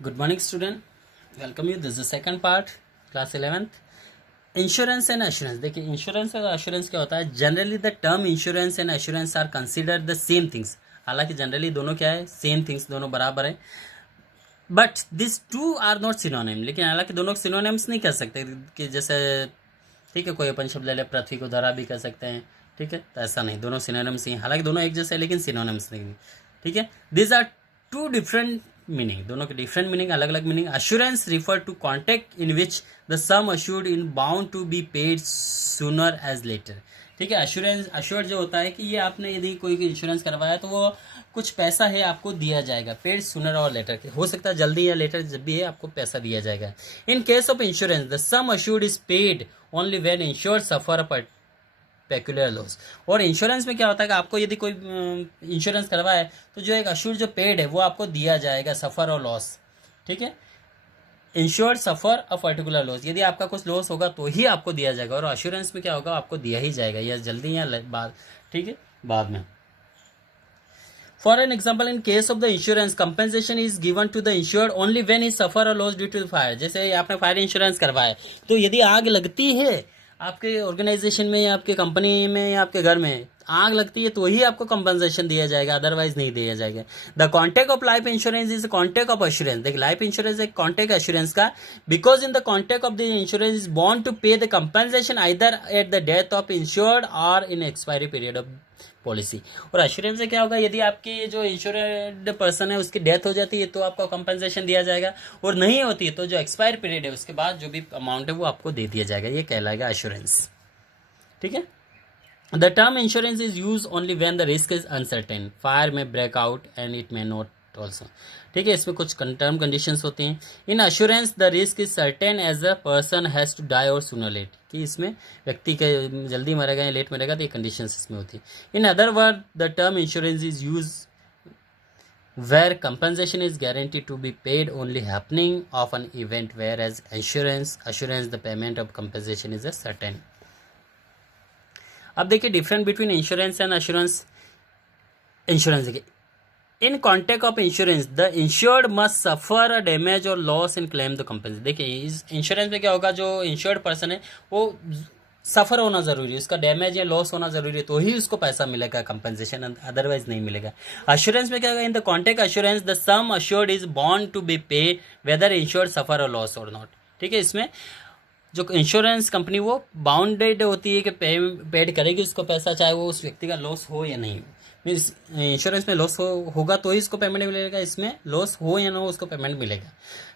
Good morning student, welcome you. This is second part, class 11th। Insurance and assurance. देखिए, insurance और assurance क्या होता है। Generally the term insurance and assurance are consider the same things. हालांकि generally दोनों क्या है, same things, दोनों बराबर है। But this two are not synonym. लेकिन हालांकि दोनों सिनोनिम्स नहीं कह सकते कि जैसे, ठीक है, कोई अपन शब्द ले ले, पृथ्वी को धरा भी कह सकते हैं, ठीक है, तो ऐसा नहीं, दोनों सिनोनिम्स ही हैं। हालांकि दोनों एक जैसे है लेकिन सिनोनिम्स नहीं, ठीक है। This are two different meaning, दोनों के डिफरेंट मीनिंग, अलग अलग मीनिंग। Assurance refer to contract in which the sum assured in bound to be paid sooner as later, ठीक है। अश्योरेंस, अश्योर्ड जो होता है कि ये आपने यदि कोई इंश्योरेंस करवाया तो वो कुछ पैसा है आपको दिया जाएगा, पेड सूनर और लेटर के, हो सकता है जल्दी या लेटर, जब भी है आपको पैसा दिया जाएगा। In case of insurance the sum assured is paid only when insured suffer a peculiar loss. और इंश्योरेंस में क्या होता है कि आपको यदि कोई इंश्योरेंस करवाया है तो जो एक अश्योर्ड जो पेड है वो आपको दिया जाएगा, सफर और लॉस, ठीक है। Insured suffer a particular loss, यदि आपका कुछ लॉस होगा तो ही आपको दिया जाएगा। और अश्योरेंस में क्या होगा, आपको दिया ही जाएगा, या जल्दी या बाद, ठीक है, बाद में। For an example, in case of the insurance, compensation is given to the insured only when he suffer a loss due to the fire। जैसे आपने फायर इंश्योरेंस करवाया तो यदि आग लगती है आपके ऑर्गेनाइजेशन में या आपके कंपनी में या आपके घर में आग लगती है तो ही आपको कंपनसेशन दिया जाएगा, अदरवाइज नहीं दिया जाएगा। The contact of life insurance is contact of assurance. देखिए, लाइफ इंश्योरेंस एक कॉन्टेक्ट एश्योरेंस का, because in the contact of the insurance is bond to pay the compensation either at the death of insured और in expiry period of policy. और assurance से क्या होगा, यदि आपकी जो इंश्योर्ड पर्सन है उसकी डेथ हो जाती है तो आपको कंपनसेशन दिया जाएगा, और नहीं होती है तो जो एक्सपायर पीरियड है उसके बाद जो भी अमाउंट है वो आपको दे दिया जाएगा। ये कहलाएगा एश्योरेंस, ठीक है। The term insurance is use only when the risk is uncertain, fire में break out and it may not also, ठीक है। इसमें कुछ टर्म कंडीशंस होती हैं। In assurance the risk is certain as a person has to die और sooner late, कि इसमें व्यक्ति के जल्दी मरेगा या लेट मरेगा, तो ये कंडीशंस इसमें होती है। In other word the term insurance is use where compensation is guaranteed to be paid only happening of an event, whereas assurance the payment of compensation is a certain। अब देखिए difference between insurance and assurance. Insurance देखिए, in contact of insurance the insured must suffer a damage और loss in claim the compensation. देखिए, इस insurance में क्या होगा, जो इंश्योर्ड पर्सन है वो सफर होना जरूरी है, उसका डैमेज या लॉस होना जरूरी है तो ही उसको पैसा मिलेगा कंपनसेशन, अदरवाइज नहीं मिलेगा। अश्योरेंस में क्या होगा, in the contact assurance the sum assured is bond to be pay whether insured suffer और लॉस और नॉट, ठीक है। इसमें जो इंश्योरेंस कंपनी वो बाउंडेड होती है कि पेड करेगी उसको पैसा, चाहे वो उस व्यक्ति का लॉस हो या नहीं। मीन्स इंश्योरेंस में लॉस होगा तो ही इसको पेमेंट मिलेगा, इसमें लॉस हो या ना हो उसको पेमेंट मिलेगा।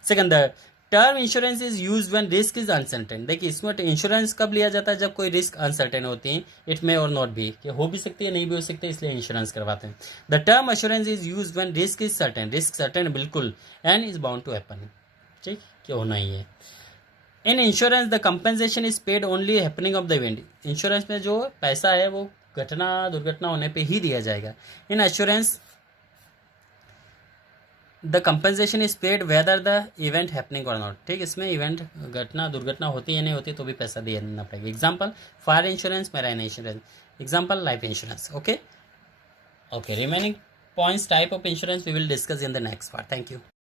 Second, the term insurance is use when risk is uncertain. देखिए, इसमें इंश्योरेंस कब लिया जाता है, जब कोई रिस्क अनसर्टेन होती है, इट मे और नॉट भी, कि हो भी सकती है नहीं भी हो सकती है, इसलिए इंश्योरेंस करवाते हैं। The term insurance is use when risk is certain, risk certain बिल्कुल, and is bound to happen, ठीक, कि होना ही है। In insurance the compensation is paid only happening of the event. Insurance में जो पैसा है वो घटना दुर्घटना होने पे ही दिया जाएगा। In assurance the compensation is paid whether the event happening और नॉट, ठीक। इसमें इवेंट घटना दुर्घटना होती है नहीं होती तो भी पैसा देना पड़ेगा। Example fire insurance, marine insurance, example life insurance, okay. Remaining points type of insurance we will discuss in the next part. Thank you.